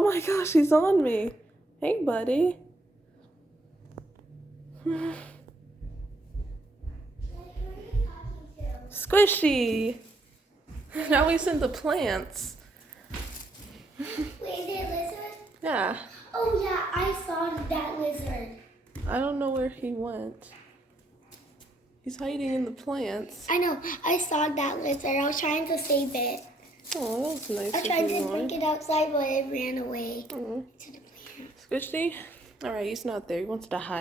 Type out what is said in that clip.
Oh my gosh, he's on me. Hey, buddy. Squishy. Now he's in the plants. Wait, is it a lizard? Yeah. Oh yeah, I saw that lizard. I don't know where he went. He's hiding in the plants. I know, I saw that lizard. I was trying to save it. Oh, that was nice. I tried to bring it outside, but it ran away Oh. to the plant. Squishy? Alright, he's not there. He wants to hide.